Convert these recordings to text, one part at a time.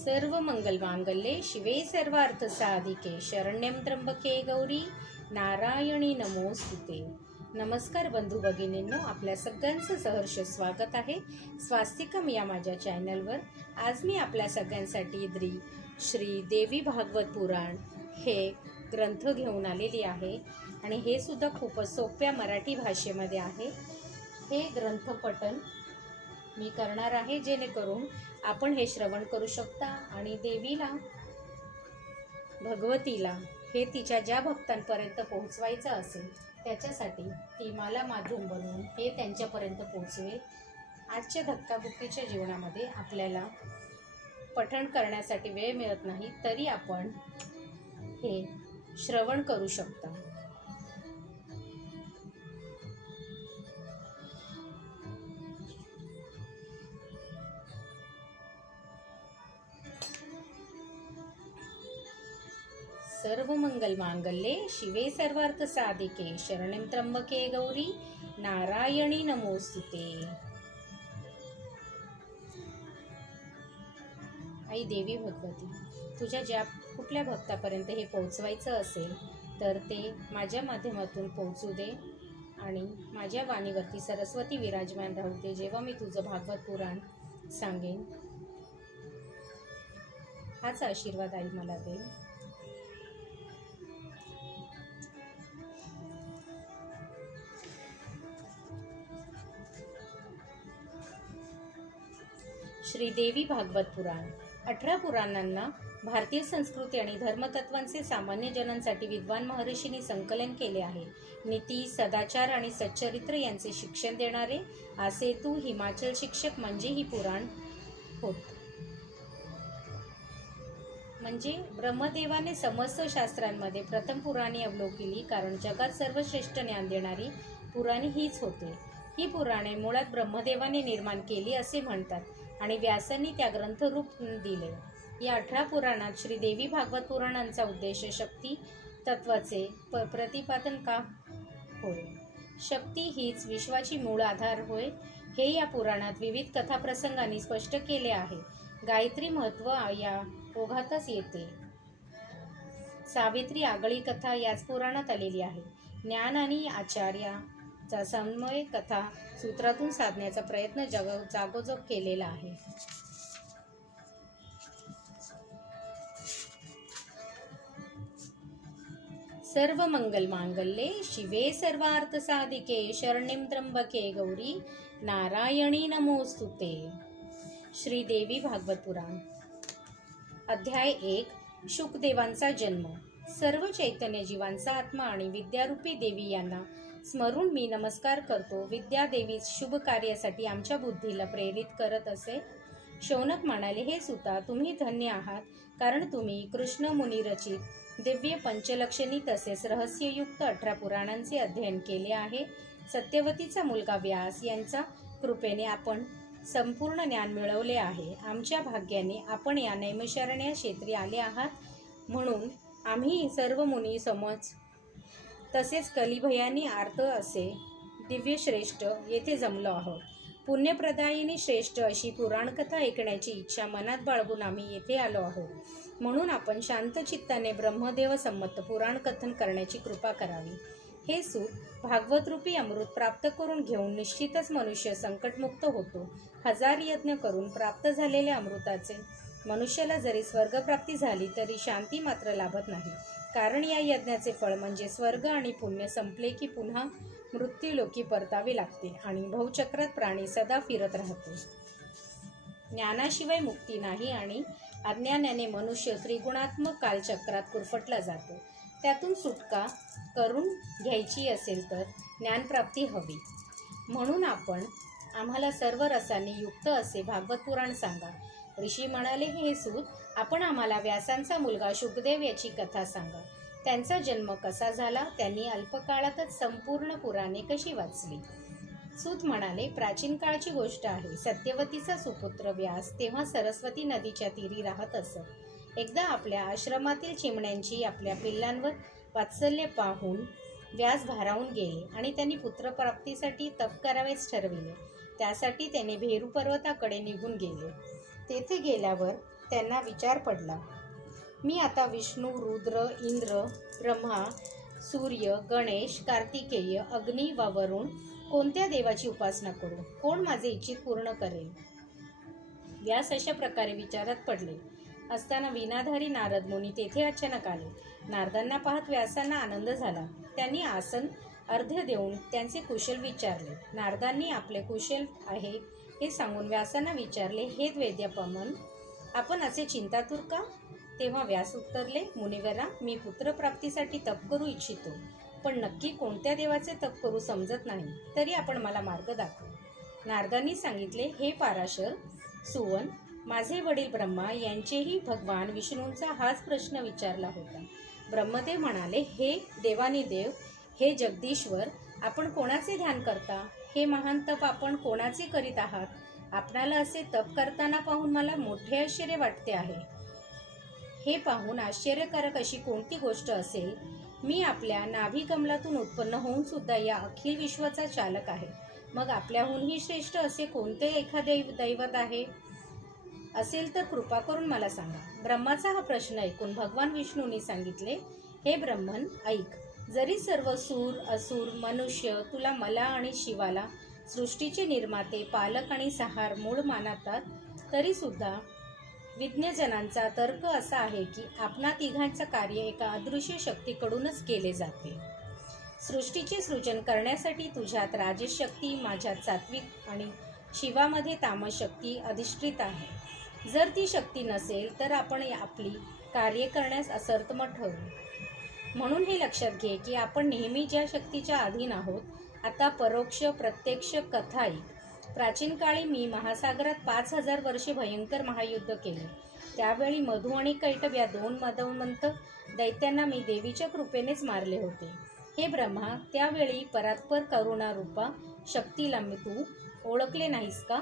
सर्व मंगल मांगल्ये शिवे सर्वार्थ साधिके शरण्यम त्र्यंबके गौरी नारायणी नमोस्तुते नमस्कार बंधू भगिनींनो आपल्या सगळ्यांचं सहर्ष स्वागत आहे. स्वास्तिकम या माझ्या चॅनलवर. आज मी आपल्या सगळ्यांसाठी द्री श्री देवी भागवत पुराण हे ग्रंथ घेऊन आलेली आहे. आणि हे सुद्धा खूपच सोप्या मराठी भाषेमध्ये आहे. हे ग्रंथपठन मी करणार आहे जेणेकरून आपण हे श्रवण करू शकता आणि देवीला भगवतीला हे तिच्या ज्या भक्तांपर्यंत पोहोचवायचं असेल त्याच्यासाठी ती मला माध्यम बनवून हे त्यांच्यापर्यंत पोहोचवेल. आजच्या धक्काबुक्कीच्या जीवनामध्ये आपल्याला पठण करण्यासाठी वेळ मिळत नाही तरी आपण हे श्रवण करू शकता. सर्व मंगल मांगल्ये शिवे सर्वार्थ साधिके शरणं त्र्यंबके गौरी नारायणी नमोस्तुते. आई देवी भगवती तुझ्या ज्या कुठल्या भक्तापर्यंत हे पोहोचवायचं असेल तर ते माझ्या माध्यमातून पोहोचू दे आणि माझ्या वाणीवरती सरस्वती विराजमान राहू दे जेव्हा मी तुझं भागवत पुराण सांगेन. हाच आशीर्वाद आई मला दे. श्रीदेवी भागवत पुराण. अठरा पुराणांना भारतीय संस्कृती आणि धर्मतत्वांचे सामान्य जनांसाठी विद्वान महर्षींनी संकलन केले आहे. नीती सदाचार आणि सच्चरित्र यांचे शिक्षण देणारे आसेतू हिमाचल शिक्षक म्हणजे ही पुराण होत. म्हणजे ब्रह्मदेवाने समस्त शास्त्रांमध्ये प्रथम पुराणे अवलोकिली कारण जगात सर्वश्रेष्ठ ज्ञान देणारी पुराणे हीच होते. ही पुराणे मुळात ब्रह्मदेवाने निर्माण केली असे म्हणतात. आणि व्यासांनी त्या ग्रंथरूप दिले. या अठरा पुराणात श्रीदेवी भागवत पुराणांचा उद्देश शक्ती तत्वाचे प प्रतिपादन का होय? शक्ती हीच विश्वाची मूळ आधार होय हे या पुराणात विविध कथाप्रसंगांनी स्पष्ट केले आहे. गायत्री महत्त्व या ओघातच येते. सावित्री आगळी कथा याच पुराणात आलेली आहे. ज्ञान आणि चा समन्वय कथा सूत्रातून साधण्याचा प्रयत्न जग जागोजग केलेला आहे. सर्व मंगल मांगल्ये शिवे सर्वार्थ साधिके शरणेम त्र्यंबके गौरी नारायणी नमोस्तुते. श्रीदेवी भागवत पुराण. अध्याय एक शुकदेवांचा जन्म. सर्व चैतन्य जीवांचा आत्मा आणि विद्यारूपी देवी यांना स्मरून मी नमस्कार करतो. विद्यादेवी शुभ कार्यासाठी आमच्या बुद्धीला प्रेरित करत असे. शौनक म्हणाले हे सुता तुम्ही धन्य आहात कारण तुम्ही कृष्ण मुनिरचित दिव्य पंचलक्षणी तसेच रहस्ययुक्त अठरा पुराणांचे अध्ययन केले आहे. सत्यवतीचा मुलगा व्यास यांचा कृपेने आपण संपूर्ण ज्ञान मिळवले आहे. आमच्या भाग्याने आपण या नैमशरण्या क्षेत्री आले आहात. म्हणून आम्ही सर्व मुनी समज तसेच कलिभयानी आर्त असे दिव्यश्रेष्ठ येथे जमलो आहोत. पुण्यप्रदायिनी श्रेष्ठ अशी पुराणकथा ऐकण्याची इच्छा मनात बाळगून आम्ही येथे आलो आहोत. म्हणून आपण शांत चित्ताने ब्रह्मदेव संमत पुराणकथन करण्याची कृपा करावी. हे सुख भागवतरूपी अमृत प्राप्त करून घेऊन निश्चितच मनुष्य संकटमुक्त होतो. हजार यज्ञ करून प्राप्त झालेल्या अमृताचे मनुष्याला जरी स्वर्गप्राप्ती झाली तरी शांती मात्र लाभत नाही. कारण या यज्ञाचे फळ म्हणजे स्वर्ग आणि पुण्य संपले की पुन्हा मृत्यूलोकी परतावे लागते आणि भवचक्रात प्राणी सदा फिरत राहतो. ज्ञानाशिवाय मुक्ती नाही आणि अज्ञानाने मनुष्य त्रिगुणात्मक कालचक्रात कुरफटला जातो. त्यातून सुटका करून घ्यायची असेल तर ज्ञानप्राप्ती हवी. म्हणून आपण आम्हाला सर्व रसांनी युक्त असे भागवत पुराण सांगा. ऋषी म्हणाले हे सूत आपण आम्हाला व्यासांचा मुलगा शुकदेव याची कथा सांगा. त्यांचा जन्म कसा झाला त्यांनी अल्पकाळातच संपूर्ण पुराणे कशी वाचली? सूत म्हणाले प्राचीन काळची गोष्ट आहे. सत्यवतीचा सुपुत्र व्यास तेव्हा सरस्वती नदीच्या तीरी राहत असत. एकदा आपल्या आश्रमातील चिमण्यांची आपल्या पिल्लांवर वात्सल्य पाहून व्यास भारावून गेले आणि त्यांनी पुत्रप्राप्तीसाठी तप करावेच ठरविले. त्यासाठी त्याने भेरू पर्वताकडे निघून गेले. तेथे गेल्यावर त्यांना विचार पडला. मी आता विष्णू रुद्र इंद्र ब्रह्मा सूर्य गणेश कार्तिकेय अग्नी वा वरुण कोणत्या देवाची उपासना करू? कोण माझे इच्छित पूर्ण करेल? व्यास अशा प्रकारे विचारात पडले. असताना विनाधारी नारद मुनी तेथे अचानक आले. नारदांना पाहत व्यासांना आनंद झाला. त्यांनी आसन अर्ध्य देऊन त्यांचे कुशल विचारले. नारदांनी आपले कुशल आहे हे सांगून व्यासांना विचारले हे द्वैद्यपमन आपण असे चिंतातूर का? तेव्हा व्यास उत्तरले मुनिवरा मी पुत्रप्राप्तीसाठी तप करू इच्छितो पण नक्की कोणत्या देवाचे तप करू समजत नाही तरी आपण मला मार्ग दाखव. नारदांनी सांगितले हे पाराशर सुवन माझे वडील ब्रह्मा यांचेही भगवान विष्णूंचा हाच प्रश्न विचारला होता. ब्रह्मदेव म्हणाले हे देवानी देव हे जगदीश्वर आपण कोणाचे ध्यान करता? हे महान तप आपण कोणाचे करीत आहात? आपणाला असे तप करताना पाहून मला मोठे आश्चर्य वाटते आहे. हे पाहून आश्चर्यकारक अशी कोणती गोष्ट असेल? मी आपल्या नाभी कमलातून उत्पन्न होऊन सुद्धा या अखिल विश्वाचा चालक आहे. मग आपल्याहूनही श्रेष्ठ असे कोणते एखादे दैवत आहे? असेल तर कृपा करून मला सांगा. ब्रह्माचा हा प्रश्न ऐकून भगवान विष्णूंनी सांगितले हे ब्रह्मन ऐक. जरी सर्व सूर असुर मनुष्य तुला मला आणि शिवाला सृष्टीचे निर्माते पालक आणि सहार मूळ मानतात तरी सुद्धा विज्ञजनांचा तर्क असा आहे की आपणा तिघांचं कार्य एका अदृश्य शक्तीकडूनच केले जाते. सृष्टीचे सृजन करण्यासाठी तुझ्यात राजशक्ती माझ्यात सात्विक आणि शिवामध्ये तामशक्ती अधिष्ठित आहे. जर ती शक्ती नसेल तर आपण आपली कार्य करण्यास असर्थम ठरू. म्हणून हे लक्षात घे की आपण नेहमी ज्या शक्तीच्या अधीन आहोत आता परोक्ष प्रत्यक्ष कथा ऐक प्राचीन काळी मी महासागरात पाच हजार वर्षे भयंकर महायुद्ध केले. त्यावेळी मधु आणि कैटब या दोन मदवंत दैत्यांना मी देवीच्या कृपेनेच मारले होते. हे ब्रह्मा त्यावेळी परात्पर करुणा रूपा शक्तीला मी तू ओळखले नाहीस का?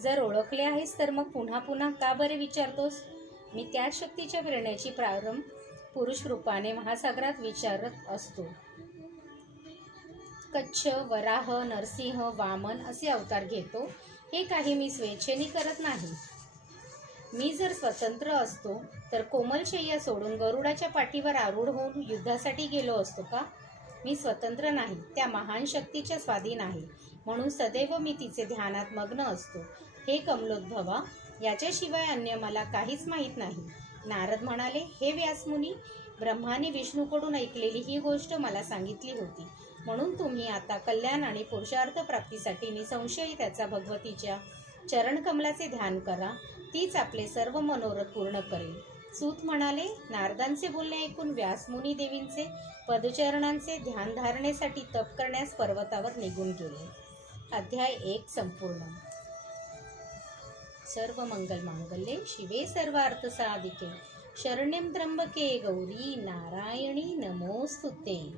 जर ओळखले आहेस तर मग पुन्हा पुन्हा का बरे विचारतोस? मी त्याच शक्तीच्या प्रेरणेची प्रारंभ पुरुष रूपाने महासागरात विचारत असतो. कच्छ वराह नरसिंह वामन असे अवतार घेतो. हे काही मी स्वेच्छेने करत नाही. मी जर स्वतंत्र असतो तर कोमलशय्या सोडून गरुडाच्या पाठीवर आरूढ होऊन युद्धासाठी गेलो असतो का? मी स्वतंत्र नाही त्या महान शक्तीच्या स्वाधीन आहे म्हणून सदैव मी तिचे ध्यानात मग्न असतो. हे कमलोद्भवा याच्याशिवाय अन्य मला काहीच माहीत नाही. नारद म्हणाले हे व्यासमुनी ब्रह्माने विष्णूकडून ऐकलेली ही गोष्ट मला सांगितली होती. म्हणून तुम्ही आता कल्याण आणि पुरुषार्थ प्राप्तीसाठी निसंशयी त्याचा भगवतीच्या चरणकमलाचे ध्यान करा. तीच आपले सर्व मनोरथ पूर्ण करेल. सूत म्हणाले नारदांचे बोलणे ऐकून व्यासमुनी देवींचे पदचरणांचे ध्यान धारणेसाठी तप करण्यास पर्वतावर निघून गेले. अध्याय एक संपूर्ण. सर्व मंगल मांगल्ये. शिवे सर्वार्थ साधिके शरण्यं त्र्यंबके गौरी नारायणी नमोस्तुते.